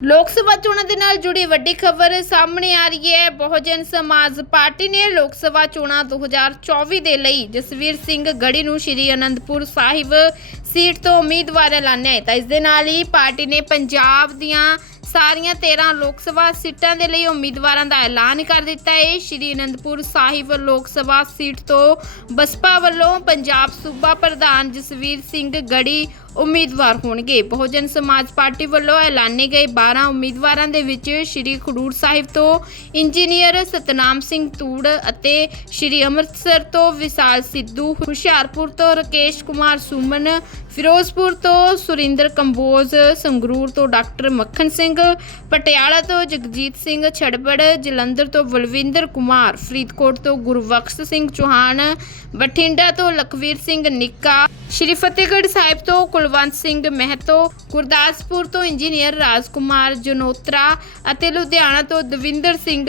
ਲੋਕ ਸਭਾ ਚੋਣਾਂ ਦੇ ਨਾਲ ਜੁੜੀ ਵੱਡੀ ਖਬਰ ਸਾਹਮਣੇ ਆ ਰਹੀ ਹੈ। ਬਹੁਜਨ ਸਮਾਜ ਪਾਰਟੀ ਨੇ ਲੋਕ ਸਭਾ ਚੋਣਾਂ 2024 ਦੇ ਲਈ ਜਸਵੀਰ ਸਿੰਘ ਗੜੀ ਨੂੰ ਸ਼੍ਰੀ ਅਨੰਦਪੁਰ ਸਾਹਿਬ ਸੀਟ ਤੋਂ ਉਮੀਦਵਾਰ ਐਲਾਨਿਆ ਹੈ। ਤਾਂ ਇਸ ਦੇ ਨਾਲ ਹੀ ਪਾਰਟੀ ਨੇ ਪੰਜਾਬ ਦੀਆਂ ਸਾਰੀਆਂ 13 ਲੋਕ ਸਭਾ ਸੀਟਾਂ ਦੇ ਲਈ ਉਮੀਦਵਾਰਾਂ ਦਾ ਐਲਾਨ ਕਰ ਦਿੱਤਾ ਹੈ। ਸ਼੍ਰੀ ਅਨੰਦਪੁਰ ਸਾਹਿਬ ਲੋਕ ਸਭਾ ਸੀਟ ਤੋਂ ਬਸਪਾ ਵੱਲੋਂ ਪੰਜਾਬ ਸੂਬਾ ਪ੍ਰਧਾਨ ਜਸਵੀਰ ਸਿੰਘ ਗੜੀ ਉਮੀਦਵਾਰ ਹੋਣਗੇ। ਬਹੁਜਨ ਸਮਾਜ ਪਾਰਟੀ ਵੱਲੋਂ ਐਲਾਨੇ ਗਏ 12 ਉਮੀਦਵਾਰਾਂ ਦੇ ਵਿੱਚ ਸ਼੍ਰੀ ਖਡੂਰ ਸਾਹਿਬ ਤੋਂ ਇੰਜੀਨੀਅਰ ਸਤਨਾਮ ਸਿੰਘ ਤੂੜ ਅਤੇ ਸ਼੍ਰੀ ਅੰਮ੍ਰਿਤਸਰ ਤੋਂ ਵਿਸਾਲ ਸਿੱਧੂ, ਹੁਸ਼ਿਆਰਪੁਰ ਤੋਂ ਰਕੇਸ਼ ਕੁਮਾਰ ਸੁਮਨ ਫਿਰੋਜ਼ਪੁਰ ਤੋਂ ਸੁਰਿੰਦਰ ਕੰਬੋਜ, ਸੰਗਰੂਰ ਤੋਂ ਡਾਕਟਰ ਮੱਖਣ ਸਿੰਘ, ਪਟਿਆਲਾ ਤੋਂ ਜਗਜੀਤ ਸਿੰਘ ਛੜਬੜ, ਜਲੰਧਰ ਤੋਂ ਬਲਵਿੰਦਰ ਕੁਮਾਰ, ਫਰੀਦਕੋਟ ਤੋਂ ਗੁਰਬਖਸ਼ ਸਿੰਘ ਚੌਹਾਨ, ਬਠਿੰਡਾ ਤੋਂ ਲਖਵੀਰ ਸਿੰਘ ਨਿੱਕਾ ਸ਼੍ਰੀ ਫਤਿਹਗੜ੍ਹ ਸਾਹਿਬ ਤੋਂ ਕੁਲਵੰਤ ਸਿੰਘ ਮਹਿਤੋ, ਗੁਰਦਾਸਪੁਰ ਤੋਂ ਇੰਜੀਨੀਅਰ ਰਾਜਕੁਮਾਰ ਜਨੋਤਰਾ ਅਤੇ ਲੁਧਿਆਣਾ ਤੋਂ ਦਵਿੰਦਰ ਸਿੰਘ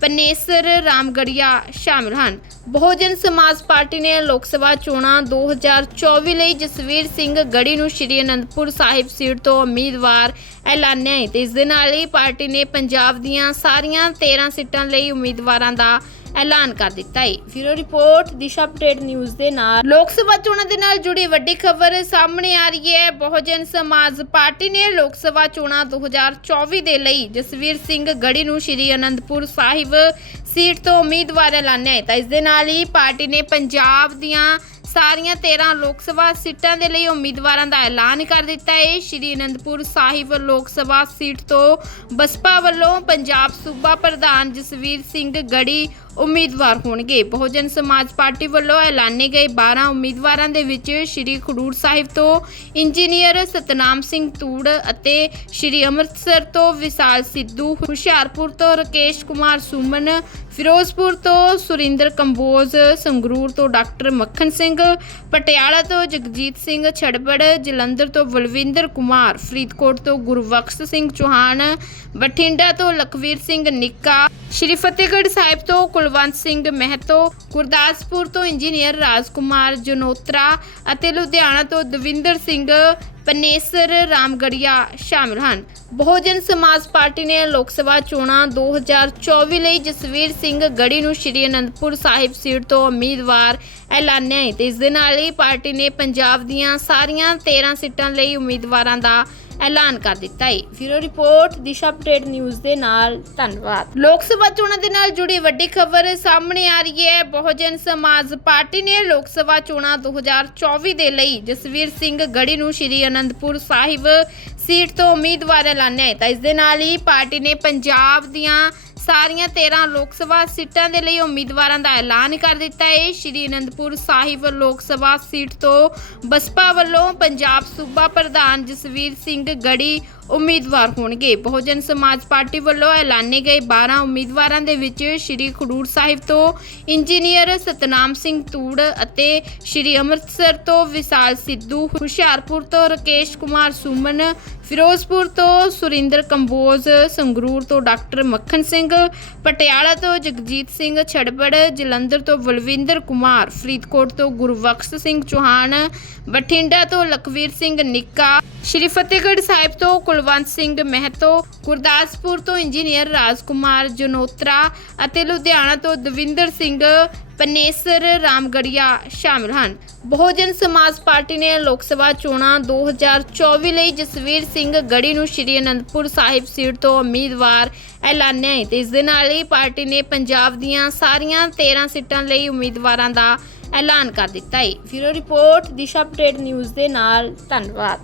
ਪਨੇਸਰ ਰਾਮਗੜੀਆ ਸ਼ਾਮਿਲ ਹਨ। ਬਹੁਜਨ ਸਮਾਜ ਪਾਰਟੀ ਨੇ ਲੋਕ ਸਭਾ ਚੋਣਾਂ 2024 ਲਈ ਜਸਵੀਰ ਸਿੰਘ ਗੜੀ ਨੂੰ ਸ਼੍ਰੀ ਅਨੰਦਪੁਰ ਸਾਹਿਬ ਸੀਟ ਤੋਂ ਉਮੀਦਵਾਰ ਐਲਾਨਿਆ। ਹੈ ਤੇ ਇਸ ਦੇ ਨਾਲ ਹੀ ਪਾਰਟੀ ਨੇ ਪੰਜਾਬ ਦੀਆਂ ਸਾਰੀਆਂ 13 ਸੀਟਾਂ ਲਈ ਉਮੀਦਵਾਰਾਂ ਦਾ ਐਲਾਨ ਕਰ ਦਿੱਤਾ ਹੈ ਫਿਰੋ ਰਿਪੋਰਟ, ਦਿਸ਼ਾ ਅਪਡੇਟ ਨਿਊਜ਼ ਦੇ ਨਾਲ। ਲੋਕ ਸਭਾ ਚੋਣਾਂ ਦੇ ਨਾਲ ਜੁੜੀ ਵੱਡੀ ਖਬਰ ਸਾਹਮਣੇ ਆ ਰਹੀ ਹੈ। ਬਹੁਜਨ ਸਮਾਜ ਪਾਰਟੀ ਨੇ ਲੋਕ ਸਭਾ ਚੋਣਾਂ 2024 ਦੇ ਲਈ ਜਸਵੀਰ ਸਿੰਘ ਗੜੀ ਨੂੰ ਸ਼੍ਰੀ ਅਨੰਦਪੁਰ ਸਾਹਿਬ ਸੀਟ ਤੋਂ ਉਮੀਦਵਾਰ ਐਲਾਨਿਆ ਹੈ ਤਾਂ ਇਸ ਦੇ ਨਾਲ ਹੀ ਪਾਰਟੀ ਨੇ ਪੰਜਾਬ ਦੀਆਂ ਸਾਰੀਆਂ 13 ਲੋਕ ਸਭਾ ਸੀਟਾਂ ਦੇ ਲਈ ਉਮੀਦਵਾਰਾਂ ਦਾ ਐਲਾਨ ਕਰ ਦਿੱਤਾ ਹੈ ਸ਼੍ਰੀ ਅਨੰਦਪੁਰ ਸਾਹਿਬ ਲੋਕ ਸਭਾ ਸੀਟ ਤੋਂ ਬਸਪਾ ਵੱਲੋਂ ਪੰਜਾਬ ਸੂਬਾ ਪ੍ਰਧਾਨ ਜਸਵੀਰ ਸਿੰਘ ਗੜੀ ਉਮੀਦਵਾਰ ਹੋਣਗੇ। ਬਹੁਜਨ ਸਮਾਜ ਪਾਰਟੀ ਵੱਲੋਂ ਐਲਾਨੇ ਗਏ 12 ਉਮੀਦਵਾਰਾਂ ਦੇ ਵਿੱਚ ਸ਼੍ਰੀ ਖਡੂਰ ਸਾਹਿਬ ਤੋਂ ਇੰਜੀਨੀਅਰ ਸਤਨਾਮ ਸਿੰਘ ਤੂੜ ਅਤੇ ਸ਼੍ਰੀ ਅੰਮ੍ਰਿਤਸਰ ਤੋਂ ਵਿਸਾਲ ਸਿੱਧੂ, ਹੁਸ਼ਿਆਰਪੁਰ ਤੋਂ ਰਕੇਸ਼ ਕੁਮਾਰ ਸੁਮਨ, ਫਿਰੋਜ਼ਪੁਰ ਤੋਂ ਸੁਰਿੰਦਰ ਕੰਬੋਜ, ਸੰਗਰੂਰ ਤੋਂ ਡਾਕਟਰ ਮੱਖਣ ਸਿੰਘ, ਪਟਿਆਲਾ ਤੋਂ ਜਗਜੀਤ ਸਿੰਘ ਛੜਬੜ, ਜਲੰਧਰ ਤੋਂ ਬਲਵਿੰਦਰ ਕੁਮਾਰ, ਫਰੀਦਕੋਟ ਤੋਂ ਗੁਰਬਖਸ਼ ਸਿੰਘ ਚੌਹਾਨ, ਬਠਿੰਡਾ ਤੋਂ ਲਖਵੀਰ ਸਿੰਘ ਨਿੱਕਾ ਸ਼੍ਰੀ ਫਤਿਹਗੜ੍ਹ ਸਾਹਿਬ ਤੋਂ ਕੁਲਵੰਤ ਸਿੰਘ ਮਹਿਤੋ, ਗੁਰਦਾਸਪੁਰ ਤੋਂ ਇੰਜੀਨੀਅਰ ਰਾਜਕੁਮਾਰ ਜਨੋਤਰਾ ਅਤੇ ਲੁਧਿਆਣਾ ਤੋਂ ਦਵਿੰਦਰ ਸਿੰਘ ਪਨੇਸਰ ਰਾਮਗੜੀਆ ਸ਼ਾਮਲ ਹਨ। ਬਹੁਜਨ ਸਮਾਜ ਪਾਰਟੀ ਨੇ ਲੋਕ ਸਭਾ ਚੋਣਾਂ 2024 ਲਈ ਜਸਵੀਰ ਸਿੰਘ ਗੜੀ ਨੂੰ ਸ਼੍ਰੀ ਅਨੰਦਪੁਰ ਸਾਹਿਬ ਸੀਟ ਤੋਂ ਉਮੀਦਵਾਰ ਐਲਾਨਿਆ ਹੈ ਤੇ ਇਸ ਦੇ ਨਾਲ ਹੀ ਪਾਰਟੀ ਨੇ ਪੰਜਾਬ ਦੀਆਂ ਸਾਰੀਆਂ 13 ਸੀਟਾਂ ਲਈ ਉਮੀਦਵਾਰਾਂ ਦਾ ਐਲਾਨ ਕਰ ਦਿੱਤਾ ਹੈ ਫਿਰੋ ਰਿਪੋਰਟ ਦਿਸ਼ਾ ਅਪਡੇਟ ਨਿਊਜ਼ ਦੇ ਨਾਲ, ਧੰਨਵਾਦ। ਲੋਕ ਸਭਾ ਚੋਣਾਂ ਦੇ ਨਾਲ ਜੁੜੀ ਵੱਡੀ ਖਬਰ ਸਾਹਮਣੇ ਆ ਰਹੀ ਹੈ ਬਹੁਜਨ ਸਮਾਜ ਪਾਰਟੀ ਨੇ ਲੋਕ ਸਭਾ ਚੋਣਾਂ 2024 ਦੇ ਲਈ ਜਸਵੀਰ ਸਿੰਘ ਗੜੀ ਨੂੰ ਸ਼੍ਰੀ ਅਨੰਦਪੁਰ ਸਾਹਿਬ ਸੀਟ ਤੋਂ ਉਮੀਦਵਾਰ ਐਲਾਨਿਆ ਹੈ ਤਾਂ ਇਸ ਦੇ ਨਾਲ ਹੀ ਪਾਰਟੀ ਨੇ ਪੰਜਾਬ ਦੀਆਂ ਸਾਰੀਆਂ 13 ਲੋਕ ਸਭਾ ਸੀਟਾਂ ਦੇ ਲਈ ਉਮੀਦਵਾਰਾਂ ਦਾ ਐਲਾਨ ਕਰ ਦਿੱਤਾ ਹੈ। ਸ਼੍ਰੀ ਅਨੰਦਪੁਰ ਸਾਹਿਬ ਲੋਕ ਸਭਾ ਸੀਟ ਤੋਂ ਬਸਪਾ ਵੱਲੋਂ ਪੰਜਾਬ ਸੂਬਾ ਪ੍ਰਧਾਨ ਜਸਵੀਰ ਸਿੰਘ ਗੜੀ ਉਮੀਦਵਾਰ ਹੋਣਗੇ। ਬਹੁਜਨ ਸਮਾਜ ਪਾਰਟੀ ਵੱਲੋਂ ਐਲਾਨੇ ਗਏ 12 ਉਮੀਦਵਾਰਾਂ ਦੇ ਵਿੱਚ ਸ਼੍ਰੀ ਖਡੂਰ ਸਾਹਿਬ ਤੋਂ ਇੰਜੀਨੀਅਰ ਸਤਨਾਮ ਸਿੰਘ ਤੂੜ ਅਤੇ ਸ਼੍ਰੀ ਅੰਮ੍ਰਿਤਸਰ ਤੋਂ ਵਿਸਾਲ ਸਿੱਧੂ, ਹੁਸ਼ਿਆਰਪੁਰ ਤੋਂ ਰਕੇਸ਼ ਕੁਮਾਰ ਸੁਮਨ, ਫਿਰੋਜ਼ਪੁਰ ਤੋਂ ਸੁਰਿੰਦਰ ਕੰਬੋਜ, ਸੰਗਰੂਰ ਤੋਂ ਡਾਕਟਰ ਮੱਖਣ ਸਿੰਘ, ਪਟਿਆਲਾ ਤੋਂ ਜਗਜੀਤ ਸਿੰਘ ਛੜਬੜ, ਜਲੰਧਰ ਤੋਂ ਬਲਵਿੰਦਰ ਕੁਮਾਰ, ਫਰੀਦਕੋਟ ਤੋਂ ਗੁਰਬਖਸ਼ ਸਿੰਘ ਚੌਹਾਨ, ਬਠਿੰਡਾ ਤੋਂ ਲਖਵੀਰ ਸਿੰਘ ਨਿੱਕਾ, ਸ਼੍ਰੀ ਫਤਿਹਗੜ੍ਹ ਸਾਹਿਬ ਤੋਂ ਕੁਲਵੰਤ ਸਿੰਘ ਮਹਿਤੋ, ਗੁਰਦਾਸਪੁਰ ਤੋਂ ਇੰਜੀਨੀਅਰ ਰਾਜਕੁਮਾਰ ਜਨੋਤਰਾ ਅਤੇ ਲੁਧਿਆਣਾ ਤੋਂ ਦਵਿੰਦਰ ਸਿੰਘ ਪਨੇਸਰ ਰਾਮਗੜੀਆ ਸ਼ਾਮਿਲ ਹਨ। ਬਹੁਜਨ ਸਮਾਜ ਪਾਰਟੀ ਨੇ ਲੋਕ ਸਭਾ ਚੋਣਾਂ 2024 ਲਈ ਜਸਵੀਰ ਸਿੰਘ ਗੜੀ ਨੂੰ ਸ਼੍ਰੀ ਅਨੰਦਪੁਰ ਸਾਹਿਬ ਸੀਟ ਤੋਂ ਉਮੀਦਵਾਰ ਐਲਾਨਿਆ ਹੈ ਤੇ ਇਸ ਦੇ ਨਾਲ ਹੀ ਪਾਰਟੀ ਨੇ ਪੰਜਾਬ ਦੀਆਂ ਸਾਰੀਆਂ 13 ਸੀਟਾਂ ਲਈ ਉਮੀਦਵਾਰਾਂ ਦਾ ਐਲਾਨ ਕਰ ਦਿੱਤਾ ਹੈ ਫਿਰੋ ਰਿਪੋਰਟ, ਦਿਸ਼ਾ ਅਪਡੇਟ ਨਿਊਜ਼ ਦੇ ਨਾਲ, ਧੰਨਵਾਦ।